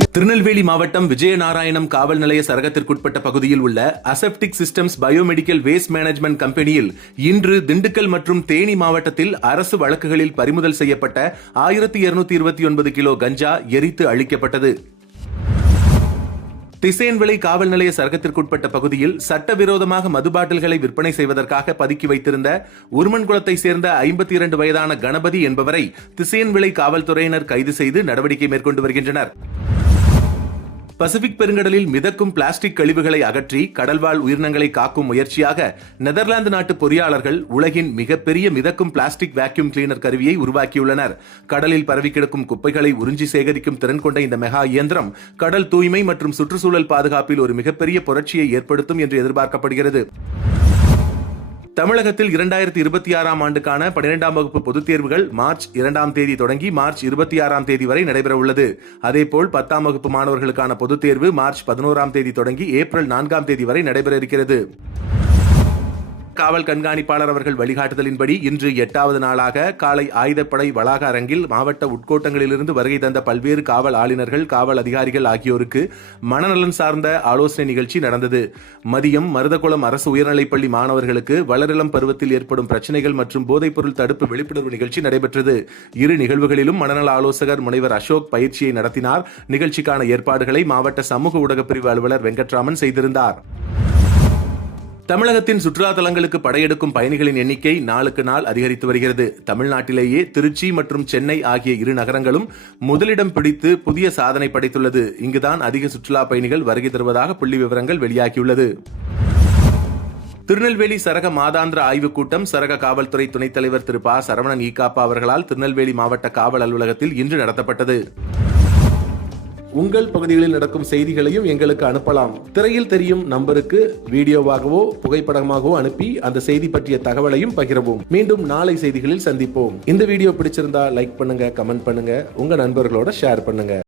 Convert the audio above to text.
திருநெல்வேலி மாவட்டம் விஜயநாராயணம் காவல் நிலைய சரகத்திற்குட்பட்ட பகுதியில் உள்ள aseptic systems biomedical waste management கம்பெனியில் இன்று திண்டுக்கல் மற்றும் தேனி மாவட்டத்தில் அரசு வழக்குகளில் பறிமுதல் செய்யப்பட்ட 1229 கிலோ கஞ்சா எரித்து அழிக்கப்பட்டது. திசையன்விளை காவல் நிலைய சரகத்திற்குட்பட்ட பகுதியில் சட்டவிரோதமாக மது பாட்டில்களை விற்பனை செய்வதற்காக பதுக்கி வைத்திருந்த உருமன்குளத்தை சேர்ந்த 52 வயதான கணபதி என்பவரை திசையன்விளை காவல்துறையினர் கைது செய்து நடவடிக்கை மேற்கொண்டு வருகின்றனர். பசிபிக் பெருங்கடலில் மிதக்கும் பிளாஸ்டிக் கழிவுகளை அகற்றி கடல்வாழ் உயிரினங்களை காக்கும் முயற்சியாக நெதர்லாந்து நாட்டு பொறியாளர்கள் உலகின் மிகப்பெரிய மிதக்கும் பிளாஸ்டிக் வேக்யூம் கிளீனர் கருவியை உருவாக்கியுள்ளனர். கடலில் பரவி கிடக்கும் குப்பைகளை உறிஞ்சி சேகரிக்கும் திறன் கொண்ட இந்த மெகா இயந்திரம் கடல் தூய்மை மற்றும் சுற்றுச்சூழல் பாதுகாப்பில் ஒரு மிகப்பெரிய புரட்சியை ஏற்படுத்தும் என்று எதிர்பார்க்கப்படுகிறது. தமிழகத்தில் 2026ஆம் ஆண்டுக்கான 12ஆம் வகுப்பு பொதுத் தேர்வுகள் மார்ச் 2ஆம் தேதி தொடங்கி மார்ச் 26ஆம் தேதி வரை நடைபெற உள்ளது. அதேபோல் 10ஆம் வகுப்பு மாணவர்களுக்கான பொதுத் தேர்வு மார்ச் 11ஆம் தேதி தொடங்கி ஏப்ரல் 4ஆம் தேதி வரை நடைபெற இருக்கிறது. காவல் கண்காணிப்பாளர் அவர்கள் வழிகாட்டுதலின்படி இன்று 8வது நாளாக காலை ஆயுதப்படை வளாக அரங்கில் மாவட்ட உட்கோட்டங்களிலிருந்து வருகை தந்த பல்வேறு காவல் ஆளுநர்கள், காவல் அதிகாரிகள் ஆகியோருக்கு மனநலன் சார்ந்த ஆலோசனை நிகழ்ச்சி நடந்தது. மதியம் மருதகுளம் அரசு உயர்நிலைப்பள்ளி மாணவர்களுக்கு வளரிளம் பருவத்தில் ஏற்படும் பிரச்சனைகள் மற்றும் போதைப்பொருள் தடுப்பு விழிப்புணர்வு நிகழ்ச்சி நடைபெற்றது. இரு நிகழ்வுகளிலும் மனநல ஆலோசகர் முனைவர் அசோக் பயிற்சியை நடத்தினார். நிகழ்ச்சிக்கான ஏற்பாடுகளை மாவட்ட சமூக ஊடகப் பிரிவு அலுவலர் வெங்கட்ராமன் செய்திருந்தார். தமிழகத்தின் சுற்றுலா தலங்களுக்கு படையெடுக்கும் பயணிகளின் எண்ணிக்கை நாளுக்கு நாள் அதிகரித்து வருகிறது. தமிழ்நாட்டிலேயே திருச்சி மற்றும் சென்னை ஆகிய இரு நகரங்களும் முதலிடம் பிடித்து புதிய சாதனை படைத்துள்ளது. இங்குதான் அதிக சுற்றுலா பயணிகள் வருகை தருவதாக புள்ளி விவரங்கள் வெளியாகியுள்ளது. திருநெல்வேலி சரக மாதாந்திர ஆய்வுக் கூட்டம் சரக காவல்துறை துணைத் தலைவர் திரு ப. சரவணன் ஈகாப்பா அவர்களால் திருநெல்வேலி மாவட்ட காவல் அலுவலகத்தில் இன்று நடத்தப்பட்டது. உங்கள் பகுதிகளில் நடக்கும் செய்திகளையும் எங்களுக்கு அனுப்பலாம். திரையில் தெரியும் நம்பருக்கு வீடியோவாகவோ புகைப்படமாகவோ அனுப்பி அந்த செய்தி பற்றிய தகவலையும் பகிரவும். மீண்டும் நாளை செய்திகளில் சந்திப்போம். இந்த வீடியோ பிடிச்சிருந்தா லைக் பண்ணுங்க, கமெண்ட் பண்ணுங்க, உங்க நண்பர்களோட ஷேர் பண்ணுங்க.